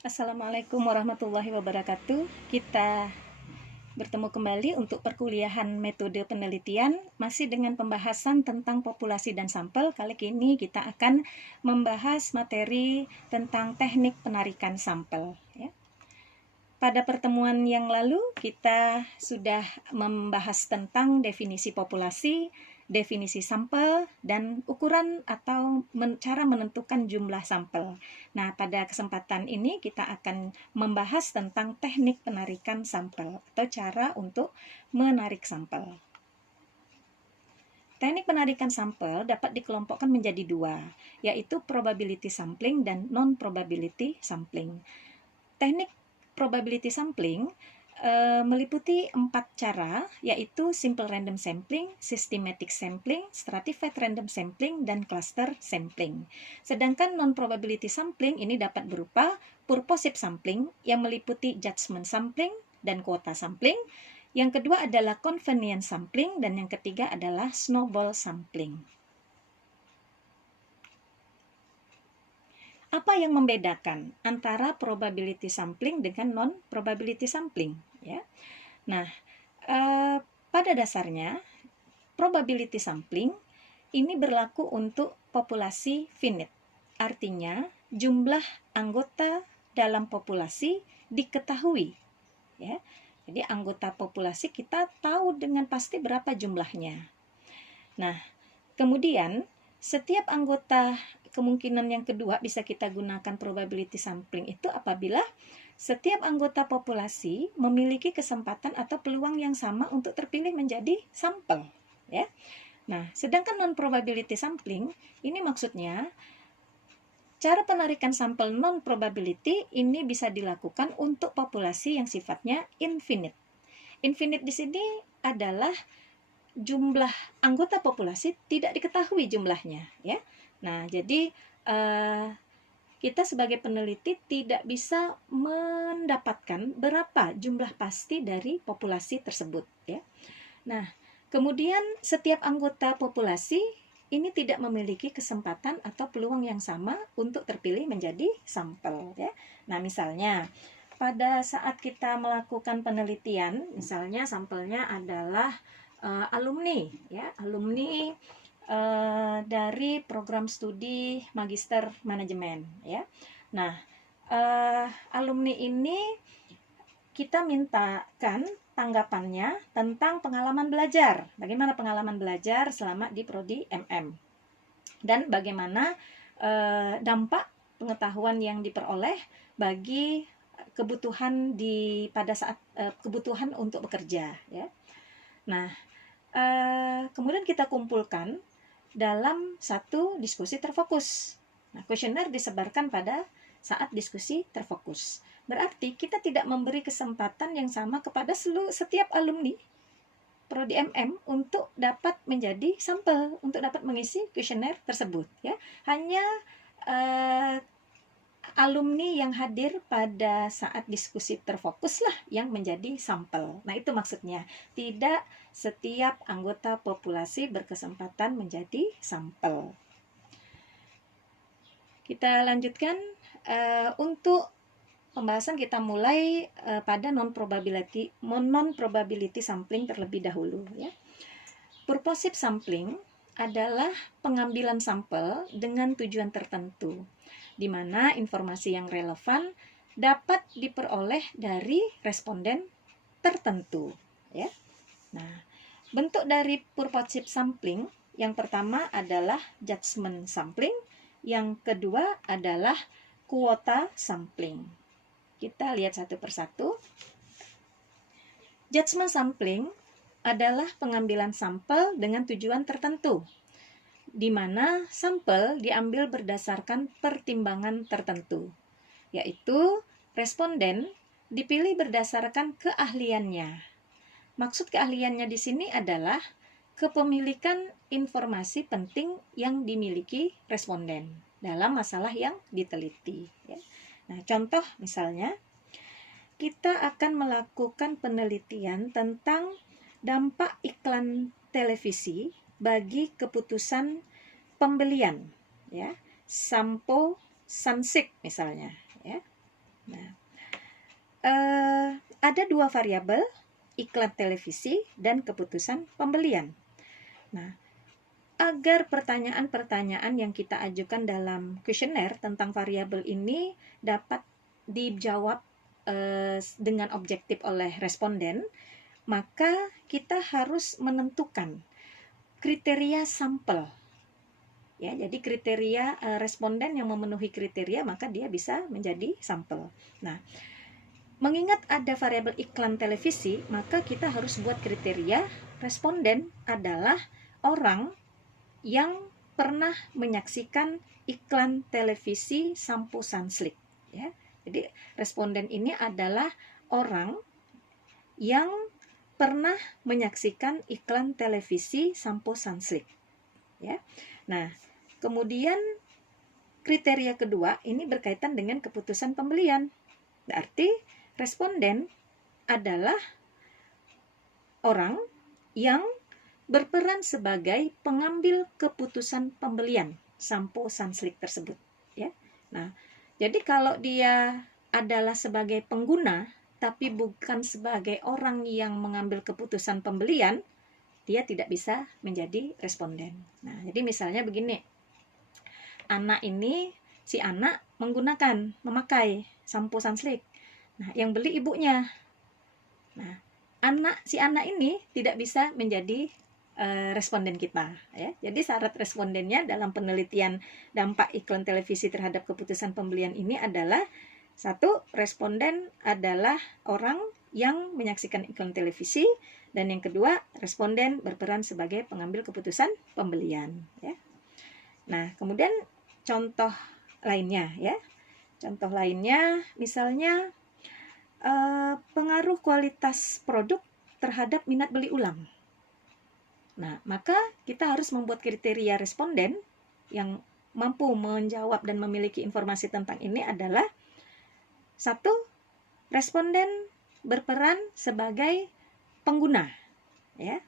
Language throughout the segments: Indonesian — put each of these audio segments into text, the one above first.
Assalamualaikum warahmatullahi wabarakatuh. Kita bertemu kembali untuk perkuliahan metode penelitian, masih dengan pembahasan tentang populasi dan sampel. Kali ini kita akan membahas materi tentang teknik penarikan sampel. Pada pertemuan yang lalu kita sudah membahas tentang definisi populasi, definisi sampel, dan ukuran atau cara menentukan jumlah sampel. Nah, pada kesempatan ini kita akan membahas tentang teknik penarikan sampel atau cara untuk menarik sampel. Teknik penarikan sampel dapat dikelompokkan menjadi dua, yaitu probability sampling dan non-probability sampling. Teknik probability sampling meliputi 4 cara, yaitu simple random sampling, systematic sampling, stratified random sampling, dan cluster sampling. Sedangkan non-probability sampling ini dapat berupa purposive sampling yang meliputi judgment sampling dan quota sampling. Yang kedua adalah convenience sampling, dan yang ketiga adalah snowball sampling. Apa yang membedakan antara probability sampling dengan non-probability sampling? Ya. Nah, pada dasarnya probability sampling ini berlaku untuk populasi finite. Artinya, jumlah anggota dalam populasi diketahui. Ya. Jadi anggota populasi kita tahu dengan pasti berapa jumlahnya. Nah, kemudian setiap anggota, kemungkinan yang kedua bisa kita gunakan probability sampling itu apabila setiap anggota populasi memiliki kesempatan atau peluang yang sama untuk terpilih menjadi sampel, ya. Nah, sedangkan non-probability sampling ini maksudnya cara penarikan sampel non-probability ini bisa dilakukan untuk populasi yang sifatnya infinite. Infinite di sini adalah jumlah anggota populasi tidak diketahui jumlahnya, ya. Nah, jadi kita sebagai peneliti tidak bisa mendapatkan berapa jumlah pasti dari populasi tersebut, ya. Nah, kemudian setiap anggota populasi ini tidak memiliki kesempatan atau peluang yang sama untuk terpilih menjadi sampel, ya. Nah, misalnya pada saat kita melakukan penelitian, misalnya sampelnya adalah alumni, ya, alumni dari program studi magister manajemen, ya. Nah, alumni ini kita mintakan tanggapannya tentang pengalaman belajar. Bagaimana pengalaman belajar selama di prodi MM, dan bagaimana dampak pengetahuan yang diperoleh bagi kebutuhan pada saat kebutuhan untuk bekerja, ya. Nah, kemudian kita kumpulkan dalam satu diskusi terfokus. Nah, kuesioner disebarkan pada saat diskusi terfokus. Berarti kita tidak memberi kesempatan yang sama kepada setiap alumni prodi MM untuk dapat menjadi sampel, untuk dapat mengisi kuesioner tersebut, ya. Hanya alumni yang hadir pada saat diskusi terfokuslah yang menjadi sampel. Nah, itu maksudnya. Tidak setiap anggota populasi berkesempatan menjadi sampel. Kita lanjutkan untuk pembahasan, kita mulai pada non-probability sampling terlebih dahulu, ya. Purposive sampling adalah pengambilan sampel dengan tujuan tertentu, di mana informasi yang relevan dapat diperoleh dari responden tertentu, ya. Nah, bentuk dari purposive sampling yang pertama adalah judgment sampling, yang kedua adalah quota sampling. Kita lihat satu persatu. Judgment sampling adalah pengambilan sampel dengan tujuan tertentu, di mana sampel diambil berdasarkan pertimbangan tertentu, yaitu responden dipilih berdasarkan keahliannya. Maksud keahliannya di sini adalah kepemilikan informasi penting yang dimiliki responden dalam masalah yang diteliti, ya. Nah, contoh misalnya, kita akan melakukan penelitian tentang dampak iklan televisi bagi keputusan pembelian, ya, sampo Sunsilk misalnya, ya. Nah, ada dua variabel, iklan televisi dan keputusan pembelian. Nah, agar pertanyaan-pertanyaan yang kita ajukan dalam kuesioner tentang variabel ini dapat dijawab dengan objektif oleh responden, maka kita harus menentukan kriteria sampel. Ya, jadi kriteria responden yang memenuhi kriteria, maka dia bisa menjadi sampel. Nah, mengingat ada variabel iklan televisi, maka kita harus buat kriteria responden adalah orang yang pernah menyaksikan iklan televisi Sampo Sunslick. Ya, jadi responden ini adalah orang yang pernah menyaksikan iklan televisi Sampo Sunslick. Ya, nah kemudian kriteria kedua ini berkaitan dengan keputusan pembelian. Berarti responden adalah orang yang berperan sebagai pengambil keputusan pembelian Sampo Sunslick tersebut. Ya, nah jadi kalau dia adalah sebagai pengguna tapi bukan sebagai orang yang mengambil keputusan pembelian, dia tidak bisa menjadi responden. Nah, jadi misalnya begini, si anak memakai Sampo Sunslick. Nah, yang beli ibunya. Nah, si anak ini tidak bisa menjadi responden kita. Ya. Jadi syarat respondennya dalam penelitian dampak iklan televisi terhadap keputusan pembelian ini adalah satu, responden adalah orang yang menyaksikan iklan televisi, dan yang kedua, responden berperan sebagai pengambil keputusan pembelian. Ya. Nah, kemudian contoh lainnya, ya. Contoh lainnya, misalnya pengaruh kualitas produk terhadap minat beli ulang. Nah, maka kita harus membuat kriteria responden yang mampu menjawab dan memiliki informasi tentang ini adalah satu, responden berperan sebagai pengguna, ya.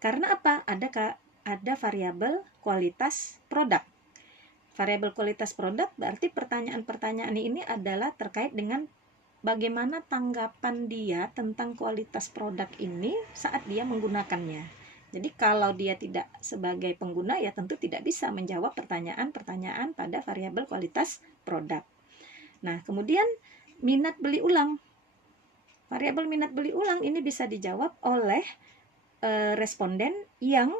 Karena apa? Ada variabel kualitas produk. Variabel kualitas produk berarti pertanyaan-pertanyaan ini adalah terkait dengan bagaimana tanggapan dia tentang kualitas produk ini saat dia menggunakannya. Jadi kalau dia tidak sebagai pengguna, ya tentu tidak bisa menjawab pertanyaan-pertanyaan pada variabel kualitas produk. Nah, kemudian minat beli ulang. Variabel minat beli ulang ini bisa dijawab oleh responden yang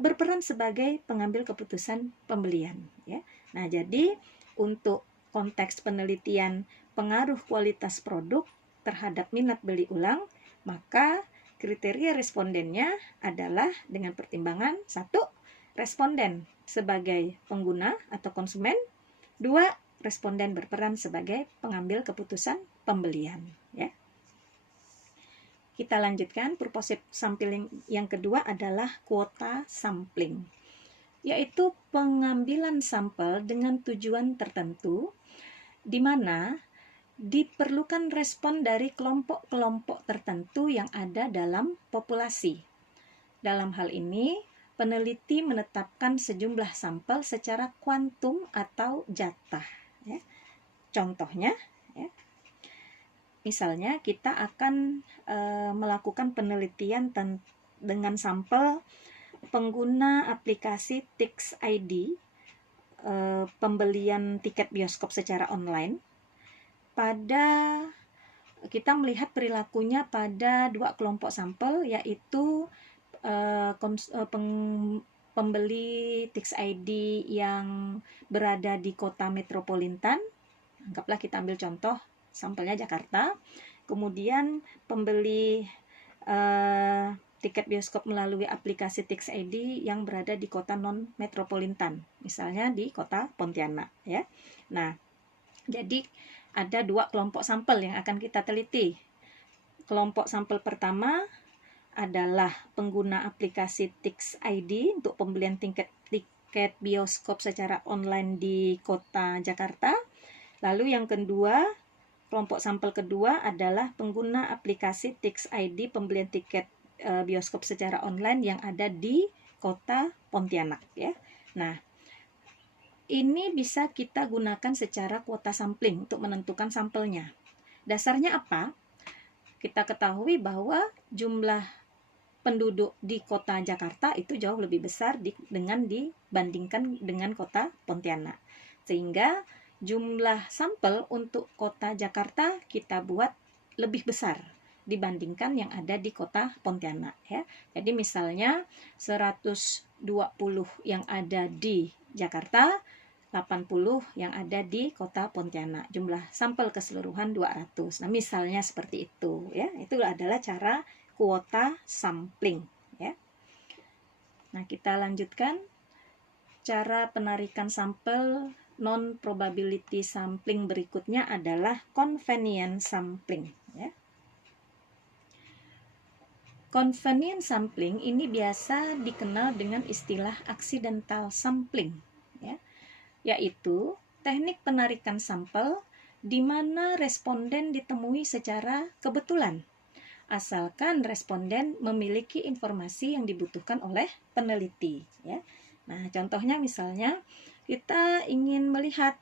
berperan sebagai pengambil keputusan pembelian. Ya. Nah, jadi untuk konteks penelitian pengaruh kualitas produk terhadap minat beli ulang, maka kriteria respondennya adalah dengan pertimbangan satu, responden sebagai pengguna atau konsumen, dua, responden berperan sebagai pengambil keputusan pembelian. Ya. Kita lanjutkan, purposive sampling yang kedua adalah kuota sampling, yaitu pengambilan sampel dengan tujuan tertentu di mana diperlukan respon dari kelompok-kelompok tertentu yang ada dalam populasi. Dalam hal ini, peneliti menetapkan sejumlah sampel secara kuantum atau jatah. Ya. Contohnya, ya, misalnya kita akan melakukan penelitian dengan sampel pengguna aplikasi Tix ID, pembelian tiket bioskop secara online. Kita melihat perilakunya pada dua kelompok sampel, yaitu pembeli Tix ID yang berada di kota metropolitan. Anggaplah kita ambil contoh sampelnya Jakarta. Kemudian pembeli tiket bioskop melalui aplikasi Tix ID yang berada di kota non metropolitan, misalnya di kota Pontianak, ya. Nah, jadi ada dua kelompok sampel yang akan kita teliti. Kelompok sampel pertama adalah pengguna aplikasi Tix ID untuk pembelian tiket bioskop secara online di kota Jakarta. Lalu yang kedua, kelompok sampel kedua adalah pengguna aplikasi Tix ID pembelian tiket bioskop secara online yang ada di kota Pontianak, ya. Nah, ini bisa kita gunakan secara kuota sampling untuk menentukan sampelnya. Dasarnya apa? Kita ketahui bahwa jumlah penduduk di kota Jakarta itu jauh lebih besar dibandingkan dengan kota Pontianak. Sehingga jumlah sampel untuk kota Jakarta kita buat lebih besar dibandingkan yang ada di kota Pontianak, ya. Jadi misalnya 120 yang ada di Jakarta, 80 yang ada di kota Pontianak. Jumlah sampel keseluruhan 200. Nah, misalnya seperti itu, ya. Itu adalah cara kuota sampling, ya. Nah, kita lanjutkan cara penarikan sampel non probability sampling berikutnya adalah convenience sampling, ya. Convenience sampling ini biasa dikenal dengan istilah accidental sampling, ya, yaitu teknik penarikan sampel di mana responden ditemui secara kebetulan, asalkan responden memiliki informasi yang dibutuhkan oleh peneliti, ya. Nah, contohnya misalnya kita ingin melihat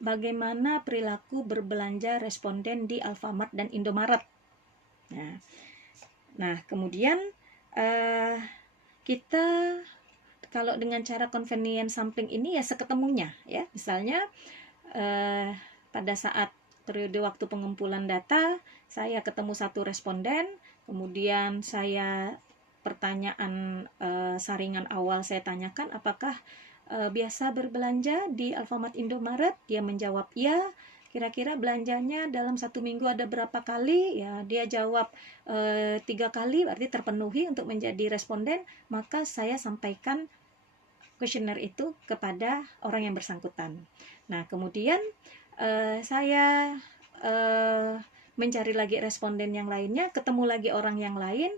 bagaimana perilaku berbelanja responden di Alfamart dan Indomaret. Nah, kemudian kita kalau dengan cara convenience sampling ini ya seketemunya, ya. Misalnya pada saat periode waktu pengumpulan data, saya ketemu satu responden, kemudian saya pertanyaan saringan awal saya tanyakan apakah biasa berbelanja di Alfamart Indomaret. Dia menjawab iya. Kira-kira belanjanya dalam 1 minggu ada berapa kali? Ya, dia jawab 3 kali, berarti terpenuhi untuk menjadi responden. Maka saya sampaikan kuesioner itu kepada orang yang bersangkutan. Nah, kemudian saya mencari lagi responden yang lainnya, ketemu lagi orang yang lain,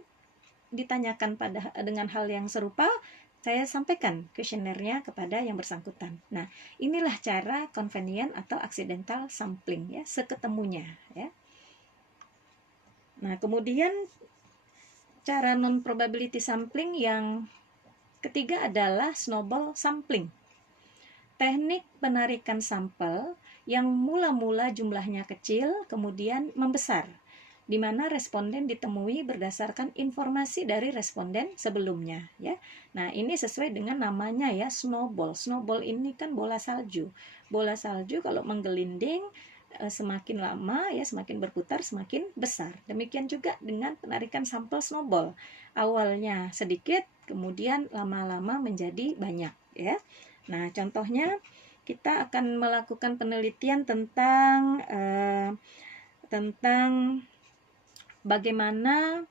ditanyakan dengan hal yang serupa, saya sampaikan kuesionernya kepada yang bersangkutan. Nah, inilah cara convenient atau accidental sampling, ya, seketemunya, ya. Nah, kemudian cara non probability sampling yang ketiga adalah snowball sampling. Teknik penarikan sampel yang mula-mula jumlahnya kecil kemudian membesar, di mana responden ditemui berdasarkan informasi dari responden sebelumnya, ya. Nah, ini sesuai dengan namanya, ya, snowball. Snowball ini kan bola salju. Bola salju kalau menggelinding semakin lama, ya, semakin berputar semakin besar. Demikian juga dengan penarikan sampel snowball. Awalnya sedikit, kemudian lama-lama menjadi banyak, ya. Nah, contohnya kita akan melakukan penelitian tentang bagaimana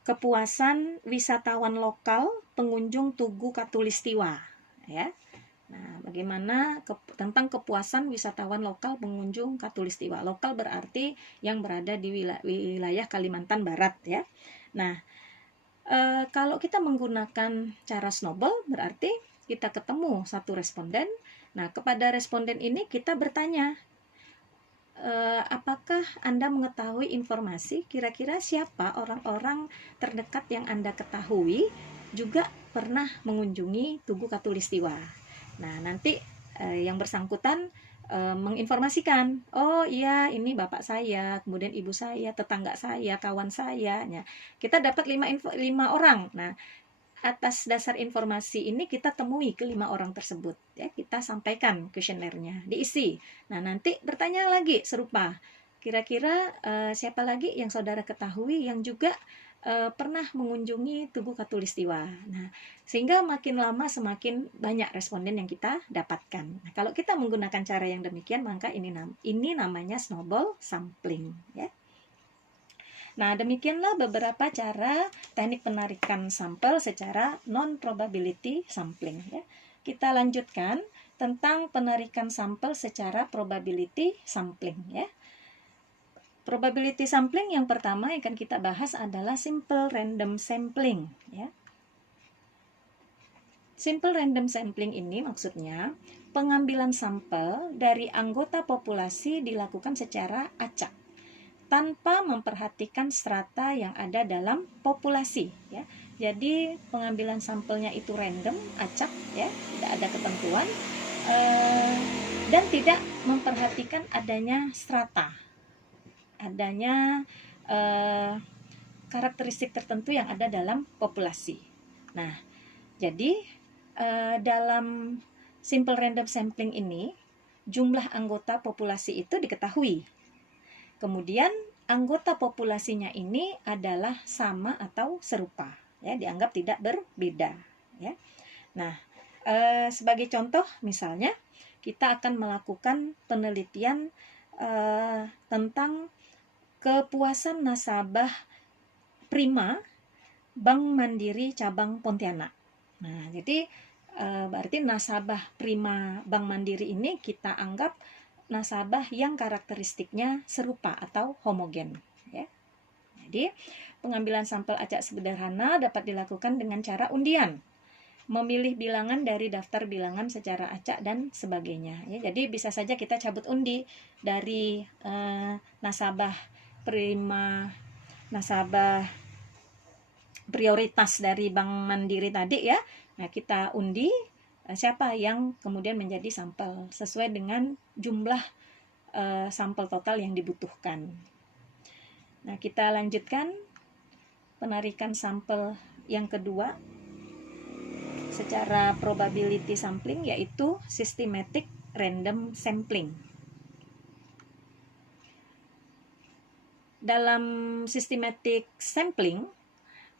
kepuasan wisatawan lokal pengunjung Tugu Katulistiwa, ya. Nah, bagaimana tentang kepuasan wisatawan lokal pengunjung Katulistiwa. Lokal berarti yang berada di wilayah Kalimantan Barat, ya. Nah, kalau kita menggunakan cara snowball berarti kita ketemu satu responden. Nah, kepada responden ini kita bertanya, apakah Anda mengetahui informasi kira-kira siapa orang-orang terdekat yang Anda ketahui juga pernah mengunjungi Tugu Katulistiwa. Nah, nanti yang bersangkutan menginformasikan, oh iya ini bapak saya, kemudian ibu saya, tetangga saya, kawan saya. Nah, kita dapat 5 orang. Nah, atas dasar informasi ini kita temui ke 5 orang tersebut, ya, kita sampaikan kuesionernya, diisi. Nah, nanti bertanya lagi serupa, kira-kira siapa lagi yang saudara ketahui yang juga pernah mengunjungi Tugu Katulistiwa. Nah, sehingga makin lama semakin banyak responden yang kita dapatkan. Nah, kalau kita menggunakan cara yang demikian, maka ini namanya snowball sampling, ya. Nah, demikianlah beberapa cara teknik penarikan sampel secara non-probability sampling, ya. Kita lanjutkan tentang penarikan sampel secara probability sampling, ya. Probability sampling yang pertama yang akan kita bahas adalah simple random sampling, ya. Simple random sampling ini maksudnya pengambilan sampel dari anggota populasi dilakukan secara acak, tanpa memperhatikan strata yang ada dalam populasi, ya. Jadi pengambilan sampelnya itu random, acak ya, tidak ada ketentuan, dan tidak memperhatikan adanya strata, adanya karakteristik tertentu yang ada dalam populasi. Nah, jadi dalam simple random sampling ini jumlah anggota populasi itu diketahui. Kemudian anggota populasinya ini adalah sama atau serupa, ya, dianggap tidak berbeda, ya. Nah, sebagai contoh misalnya kita akan melakukan penelitian tentang kepuasan nasabah Prima Bank Mandiri cabang Pontianak. Nah, jadi berarti nasabah Prima Bank Mandiri ini kita anggap nasabah yang karakteristiknya serupa atau homogen, ya. Jadi pengambilan sampel acak sederhana dapat dilakukan dengan cara undian, memilih bilangan dari daftar bilangan secara acak dan sebagainya, ya. Jadi bisa saja kita cabut undi dari nasabah Prima, nasabah prioritas dari Bank Mandiri tadi, ya. Nah, kita undi siapa yang kemudian menjadi sampel sesuai dengan jumlah sampel total yang dibutuhkan. Nah, kita lanjutkan penarikan sampel yang kedua secara probability sampling, yaitu systematic random sampling. Dalam systematic sampling,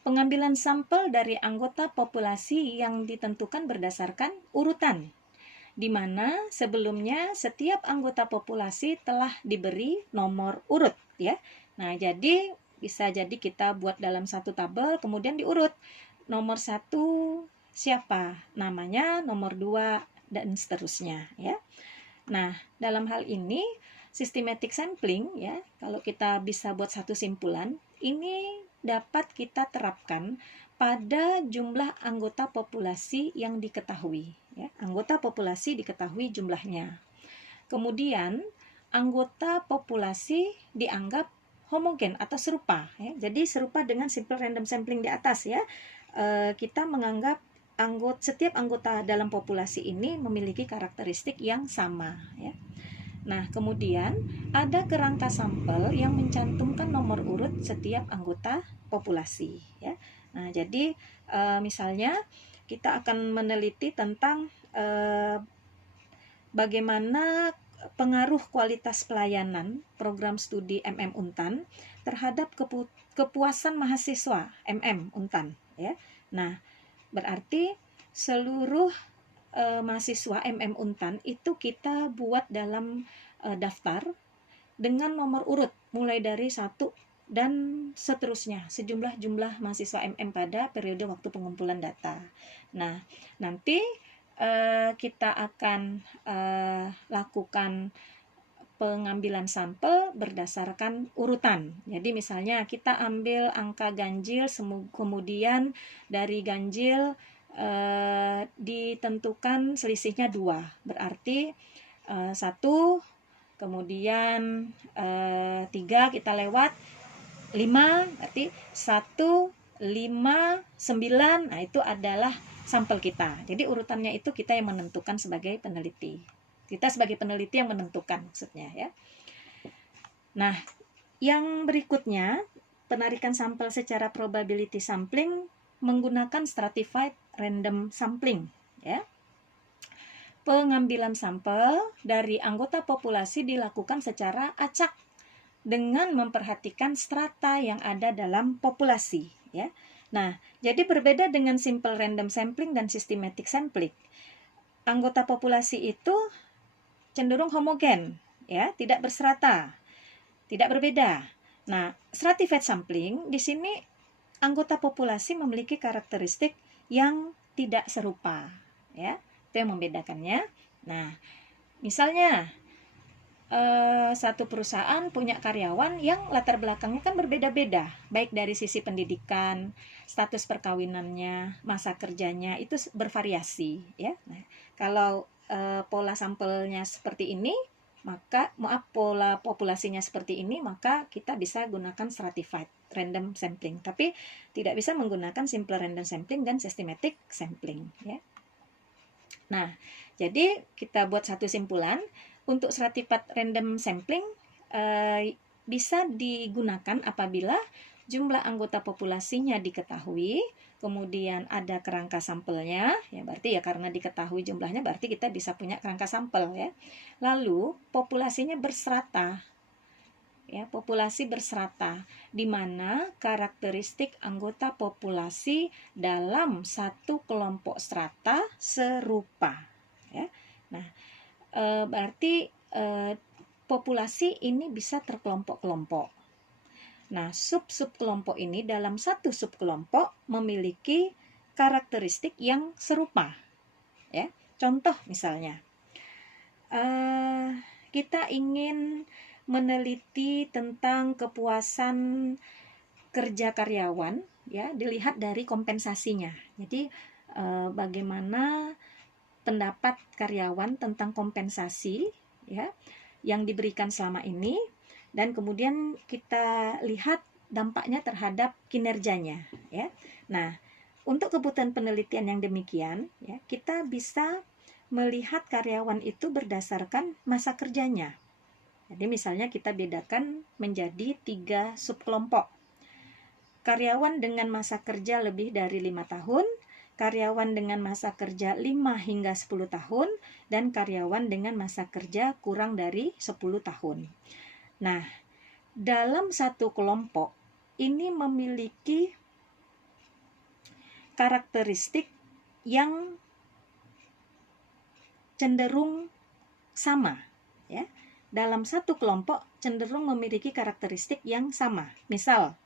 pengambilan sampel dari anggota populasi yang ditentukan berdasarkan urutan, di mana sebelumnya setiap anggota populasi telah diberi nomor urut, ya. Nah, jadi bisa jadi kita buat dalam satu tabel, kemudian diurut. Nomor 1 siapa namanya, nomor 2, dan seterusnya, ya. Nah, dalam hal ini systematic sampling, ya, kalau kita bisa buat satu simpulan, ini dapat kita terapkan pada jumlah anggota populasi yang diketahui, ya. Anggota populasi diketahui jumlahnya. Kemudian anggota populasi dianggap homogen atau serupa, ya. Jadi serupa dengan simple random sampling di atas, ya. Kita menganggap setiap anggota dalam populasi ini memiliki karakteristik yang sama, ya. Nah, kemudian ada kerangka sampel yang mencantumkan nomor urut setiap anggota populasi, ya. Nah, jadi misalnya kita akan meneliti tentang bagaimana pengaruh kualitas pelayanan program studi MM Untan terhadap kepuasan mahasiswa MM Untan, ya. Nah, berarti seluruh mahasiswa MM Untan itu kita buat dalam daftar dengan nomor urut mulai dari 1 dan seterusnya, sejumlah mahasiswa MM pada periode waktu pengumpulan data. Nah, nanti kita akan lakukan pengambilan sampel berdasarkan urutan. Jadi misalnya kita ambil angka ganjil, kemudian dari ganjil ditentukan selisihnya 2, berarti 1, kemudian 3 kita lewat, 5, berarti 1, 5, 9, nah itu adalah sampel kita. Jadi urutannya itu kita yang menentukan sebagai peneliti. Kita sebagai peneliti yang menentukan maksudnya, ya. Nah, yang berikutnya, penarikan sampel secara probability sampling menggunakan stratified random sampling, ya. Pengambilan sampel dari anggota populasi dilakukan secara acak dengan memperhatikan strata yang ada dalam populasi, ya. Nah, jadi berbeda dengan simple random sampling dan systematic sampling. Anggota populasi itu cenderung homogen, ya, tidak berserata, tidak berbeda. Nah, stratified sampling di sini anggota populasi memiliki karakteristik yang tidak serupa, ya. Itu yang membedakannya. Nah, misalnya satu perusahaan punya karyawan yang latar belakangnya kan berbeda-beda, baik dari sisi pendidikan, status perkawinannya, masa kerjanya itu bervariasi, ya. Nah, kalau pola sampelnya seperti ini, maka pola populasinya seperti ini, maka kita bisa gunakan stratified random sampling. Tapi tidak bisa menggunakan simple random sampling dan systematic sampling, ya. Nah, jadi kita buat satu simpulan, untuk stratified random sampling bisa digunakan apabila jumlah anggota populasinya diketahui, kemudian ada kerangka sampelnya, ya berarti ya karena diketahui jumlahnya berarti kita bisa punya kerangka sampel, ya. Lalu populasinya berserata, ya, populasi berserata, di mana karakteristik anggota populasi dalam satu kelompok strata serupa, ya. Nah, berarti populasi ini bisa terkelompok-kelompok. Nah, sub-sub kelompok ini dalam satu subkelompok memiliki karakteristik yang serupa, ya. Contoh misalnya, kita ingin meneliti tentang kepuasan kerja karyawan, ya, dilihat dari kompensasinya. Jadi bagaimana pendapat karyawan tentang kompensasi, ya, yang diberikan selama ini, dan kemudian kita lihat dampaknya terhadap kinerjanya, ya. Nah, untuk kebutuhan penelitian yang demikian, ya, kita bisa melihat karyawan itu berdasarkan masa kerjanya. Jadi misalnya kita bedakan menjadi 3 subkelompok. Karyawan dengan masa kerja lebih dari 5 tahun, karyawan dengan masa kerja 5 hingga 10 tahun, dan karyawan dengan masa kerja kurang dari 10 tahun. Nah, dalam satu kelompok ini memiliki karakteristik yang cenderung sama, ya. Dalam satu kelompok cenderung memiliki karakteristik yang sama. Misal,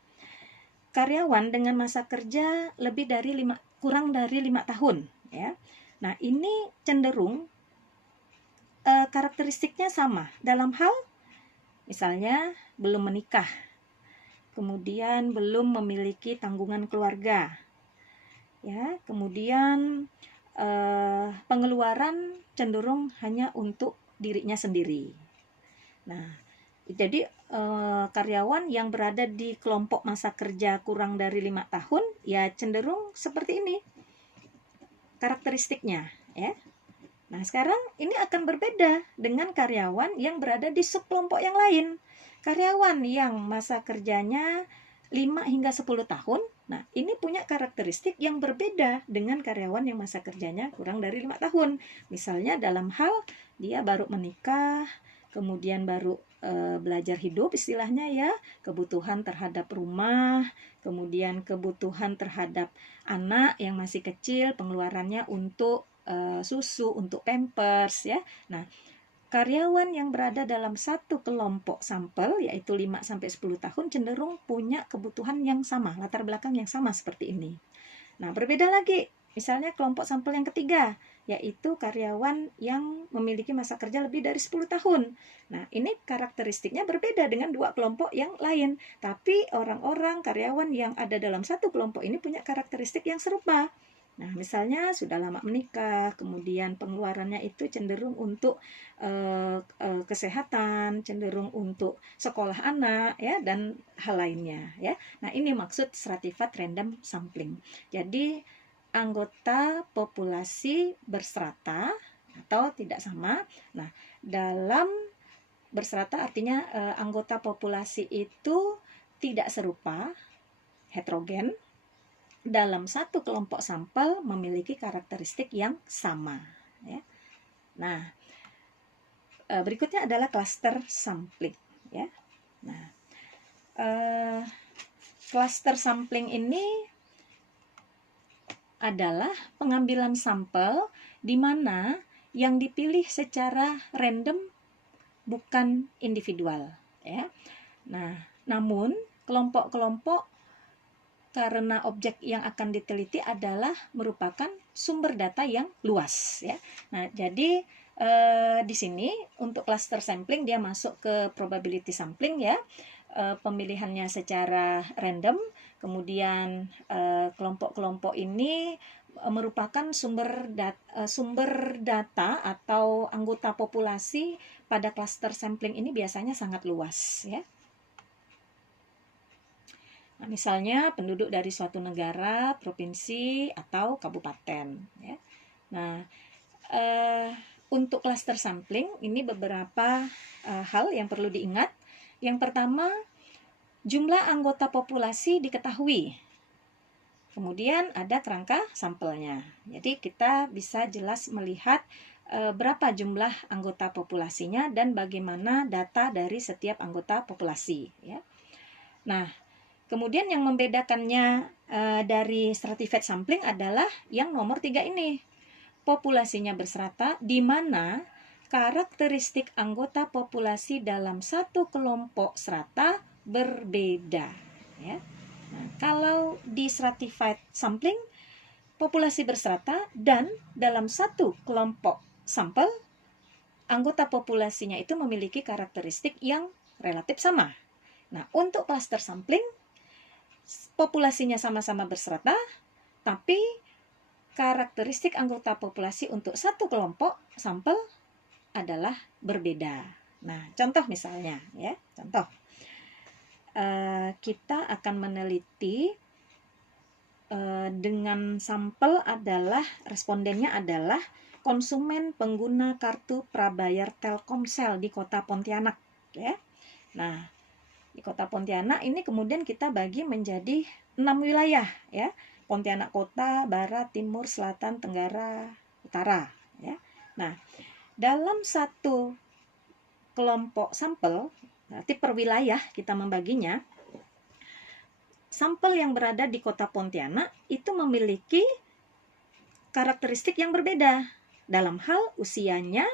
karyawan dengan masa kerja kurang dari 5 tahun, ya. Nah, ini cenderung karakteristiknya sama dalam hal misalnya belum menikah, kemudian belum memiliki tanggungan keluarga, ya, kemudian pengeluaran cenderung hanya untuk dirinya sendiri. Nah, jadi karyawan yang berada di kelompok masa kerja kurang dari 5 tahun ya cenderung seperti ini karakteristiknya, ya. Nah, sekarang ini akan berbeda dengan karyawan yang berada di subkelompok yang lain. Karyawan yang masa kerjanya 5 hingga 10 tahun, nah ini punya karakteristik yang berbeda dengan karyawan yang masa kerjanya kurang dari 5 tahun. Misalnya dalam hal dia baru menikah, kemudian baru belajar hidup istilahnya, ya, kebutuhan terhadap rumah, kemudian kebutuhan terhadap anak yang masih kecil, pengeluarannya untuk susu, untuk pampers, ya. Nah, karyawan yang berada dalam satu kelompok sampel yaitu 5 sampai 10 tahun cenderung punya kebutuhan yang sama, latar belakang yang sama seperti ini. Nah, berbeda lagi misalnya kelompok sampel yang ketiga, yaitu karyawan yang memiliki masa kerja lebih dari 10 tahun. Nah, ini karakteristiknya berbeda dengan dua kelompok yang lain, tapi orang-orang karyawan yang ada dalam satu kelompok ini punya karakteristik yang serupa. Nah, misalnya sudah lama menikah, kemudian pengeluarannya itu cenderung untuk kesehatan, cenderung untuk sekolah anak, ya, dan hal lainnya, ya. Nah, ini maksud stratified random sampling. Jadi anggota populasi berserata atau tidak sama. Nah, dalam berserata artinya anggota populasi itu tidak serupa, heterogen. Dalam satu kelompok sampel memiliki karakteristik yang sama, ya. Nah, berikutnya adalah cluster sampling, ya. Nah, cluster sampling ini adalah pengambilan sampel di mana yang dipilih secara random bukan individual, ya. Nah, namun kelompok-kelompok karena objek yang akan diteliti adalah merupakan sumber data yang luas, ya. Nah, jadi di sini untuk cluster sampling dia masuk ke probability sampling, ya. Pemilihannya secara random, kemudian kelompok-kelompok ini merupakan sumber data atau anggota populasi pada cluster sampling ini biasanya sangat luas, ya. Nah, misalnya penduduk dari suatu negara, provinsi, atau kabupaten, ya. Nah, untuk cluster sampling ini beberapa hal yang perlu diingat. Yang pertama, jumlah anggota populasi diketahui. Kemudian ada kerangka sampelnya. Jadi kita bisa jelas melihat berapa jumlah anggota populasinya dan bagaimana data dari setiap anggota populasi, ya. Nah, kemudian yang membedakannya dari stratified sampling adalah yang nomor 3 ini. Populasinya berserata, di mana karakteristik anggota populasi dalam satu kelompok strata berbeda, ya. Nah, kalau di stratified sampling, populasi berserata dan dalam satu kelompok sampel, anggota populasinya itu memiliki karakteristik yang relatif sama. Nah, untuk cluster sampling, populasinya sama-sama berserata, tapi karakteristik anggota populasi untuk satu kelompok sampel adalah berbeda. Nah, contoh misalnya, ya, contoh. Kita akan meneliti dengan sampel adalah, respondennya adalah konsumen pengguna kartu prabayar Telkomsel di Kota Pontianak, ya. Nah, di Kota Pontianak ini kemudian kita bagi menjadi 6 wilayah, ya. Pontianak Kota, Barat, Timur, Selatan, Tenggara, Utara, ya. Nah, dalam satu kelompok sampel, berarti per wilayah kita membaginya, sampel yang berada di Kota Pontianak itu memiliki karakteristik yang berbeda dalam hal usianya,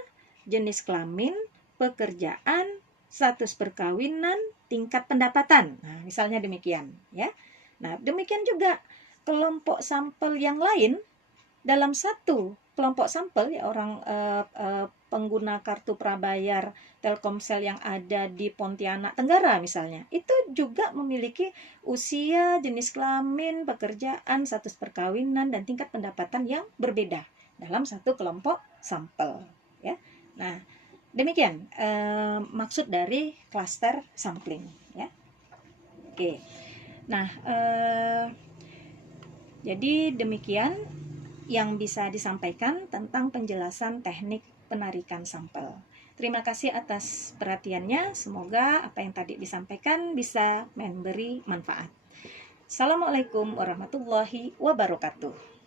jenis kelamin, pekerjaan, status perkawinan, tingkat pendapatan. Nah, misalnya demikian, ya. Nah, demikian juga kelompok sampel yang lain dalam satu kelompok sampel, ya, orang pengguna kartu prabayar Telkomsel yang ada di Pontianak Tenggara misalnya, itu juga memiliki usia, jenis kelamin, pekerjaan, status perkawinan, dan tingkat pendapatan yang berbeda dalam satu kelompok sampel, ya. Nah, demikian maksud dari cluster sampling, ya. Oke. Nah, jadi demikian yang bisa disampaikan tentang penjelasan teknik penarikan sampel. Terima kasih atas perhatiannya. Semoga apa yang tadi disampaikan bisa memberi manfaat. Assalamualaikum warahmatullahi wabarakatuh.